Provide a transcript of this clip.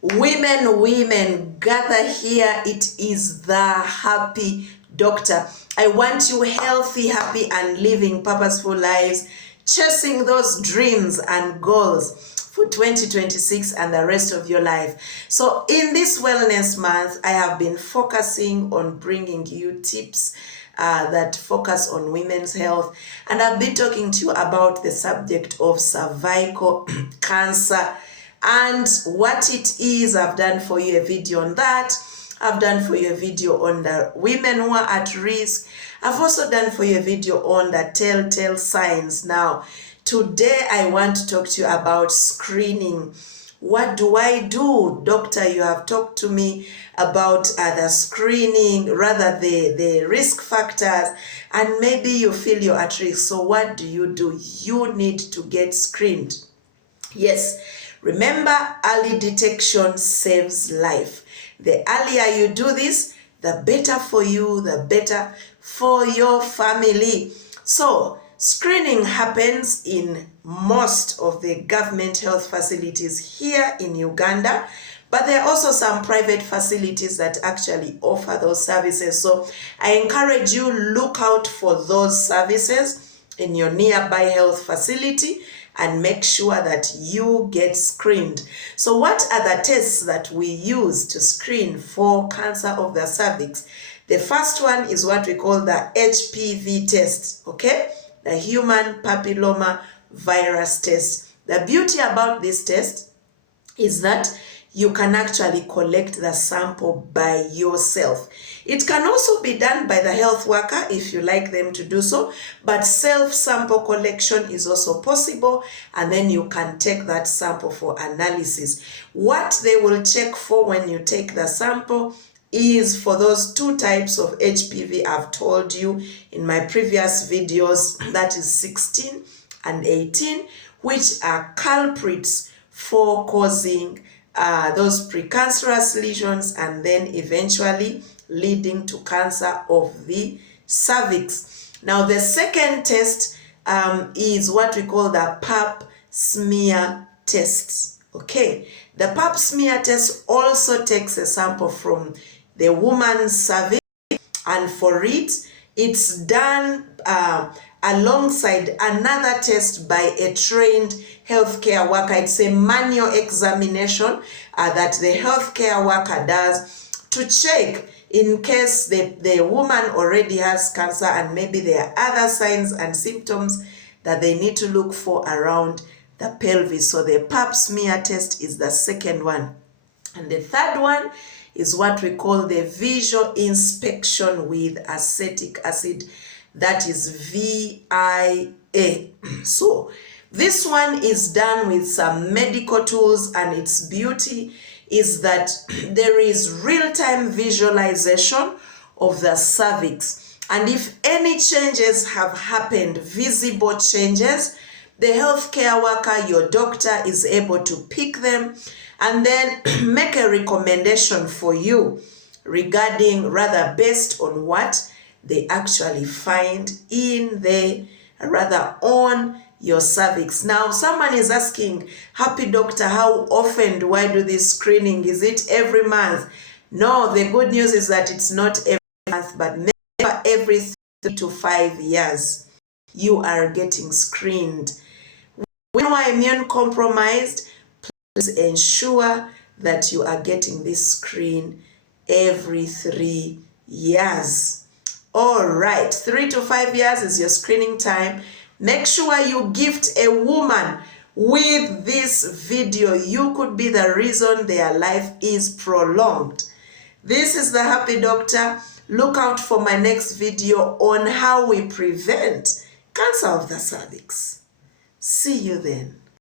Women, gather here. It is the Happy Doctor. I want you healthy, happy, and living purposeful lives, chasing those dreams and goals for 2026 and the rest of your life. So in this wellness month, I have been focusing on bringing you tips that focus on women's health, and I've been talking to you about the subject of cervical cancer and what it is. I've done for you a video on that. I've done for you a video on the women who are at risk. I've also done for you a video on the telltale signs. Now, today I want to talk to you about screening. What do I do? Doctor, you have talked to me about the screening, rather the risk factors, and maybe you feel you're at risk. So what do? You need to get screened. Yes, remember, early detection saves life. The earlier you do this, the better for you, the better for your family. So, screening happens in most of the government health facilities here in Uganda, but there are also some private facilities that actually offer those services. So, I encourage you, look out for those services in your nearby health facility and make sure that you get screened. So what are the tests that we use to screen for cancer of the cervix? The first one is what we call the HPV test, okay? The human papilloma virus test. The beauty about this test is that you can actually collect the sample by yourself. It can also be done by the health worker if you like them to do so, but self-sample collection is also possible, and then you can take that sample for analysis. What they will check for when you take the sample is for those two types of HPV I've told you in my previous videos, that is 16 and 18, which are culprits for causing those precancerous lesions and then eventually leading to cancer of the cervix. Now, the second test is what we call the pap smear test. Okay, the pap smear test also takes a sample from the woman's cervix, and for it's done alongside another test by a trained healthcare worker. It's a manual examination that the healthcare worker does to check in case the woman already has cancer and maybe there are other signs and symptoms that they need to look for around the pelvis. So the pap smear test is the second one. And the third one is what we call the visual inspection with acetic acid, that is VIA. So this one is done with some medical tools, and its beauty is that there is real-time visualization of the cervix, and if any changes have happened, visible changes, the healthcare worker, your doctor, is able to pick them and then make a recommendation for you regarding, rather based on what they actually find in the, rather on your cervix. Now, someone is asking, Happy Doctor, how often do I do this screening? Is it every month? No, the good news is that it's not every month, but never every 3 to 5 years you are getting screened. When you are immune compromised, please ensure that you are getting this screen every 3 years. All right, 3 to 5 years is your screening time. Make sure you gift a woman with this video. You could be the reason their life is prolonged. This is the Happy Doctor. Look out for my next video on how we prevent cancer of the cervix. See you then.